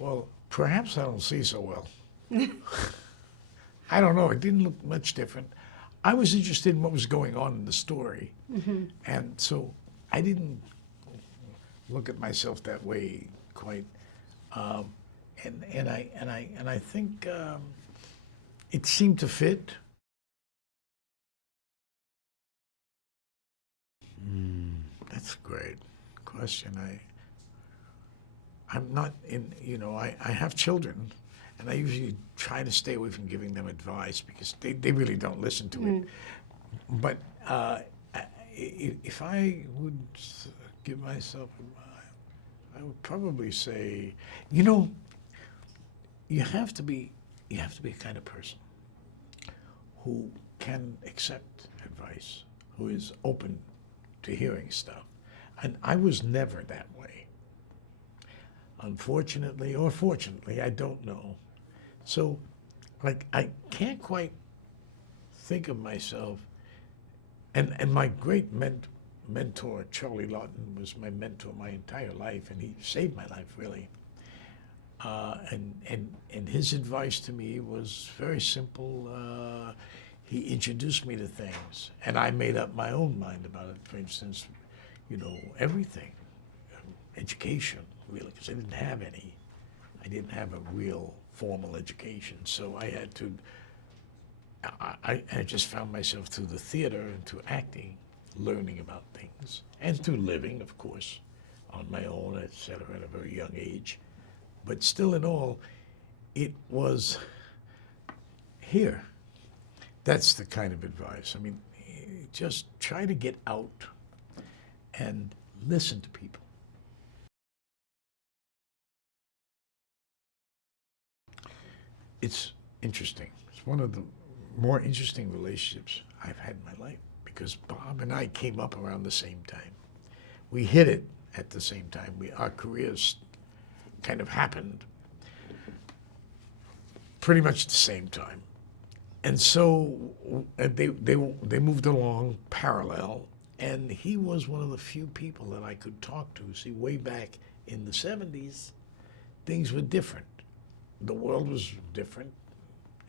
Well, perhaps I don't see so well. I don't know. It didn't look much different. I was interested in what was going on in the story, and so I didn't look at myself that way quite. And I think it seemed to fit. That's a great question. I'm not in, I have children, and I usually try to stay away from giving them advice because they really don't listen to it. But if I would give myself advice, I would probably say, you have to be a kind of person who can accept advice, who is open to hearing stuff. And I was never that way. Unfortunately, or fortunately, I don't know. So, like, I can't quite think of myself. And my great mentor, Charlie Lawton, was my mentor my entire life, and he saved my life, really. And his advice to me was very simple. He introduced me to things, and I made up my own mind about it. For instance, everything, education, really, because I didn't have any. I didn't have a real formal education, so I had to. I just found myself through the theater and through acting, learning about things, and through living, of course, on my own, etc., at a very young age. But still, in all, it was here. That's the kind of advice. I mean, just try to get out and listen to people. It's interesting. It's one of the more interesting relationships I've had in my life because Bob and I came up around the same time. We hit it at the same time. Our careers kind of happened pretty much at the same time. And so they moved along parallel, and he was one of the few people that I could talk to. See, way back in the 70s, things were different. The world was different,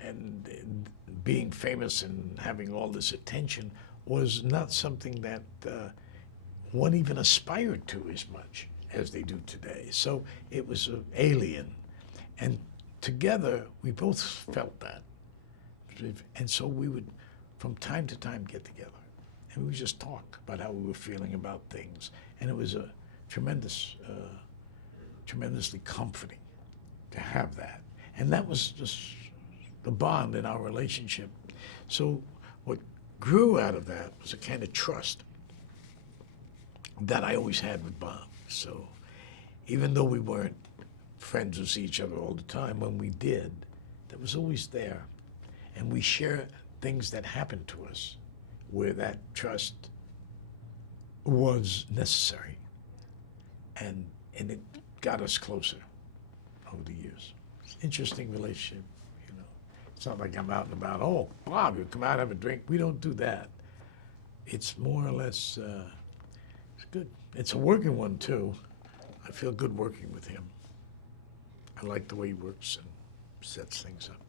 and being famous and having all this attention was not something that one even aspired to as much as they do today. So it was alien. And together, we both felt that. And so we would, from time to time, get together. And we would just talk about how we were feeling about things. And it was a tremendously comforting to have that. And that was just the bond in our relationship. So what grew out of that was a kind of trust that I always had with Bob. So even though we weren't friends who see each other all the time, when we did, that was always there. And we share things that happened to us where that trust was necessary. And it got us closer over the years. It's an interesting relationship, It's not like I'm out and about, oh, Bob, you come out, have a drink. We don't do that. It's more or less, it's good. It's a working one, too. I feel good working with him. I like the way he works and sets things up.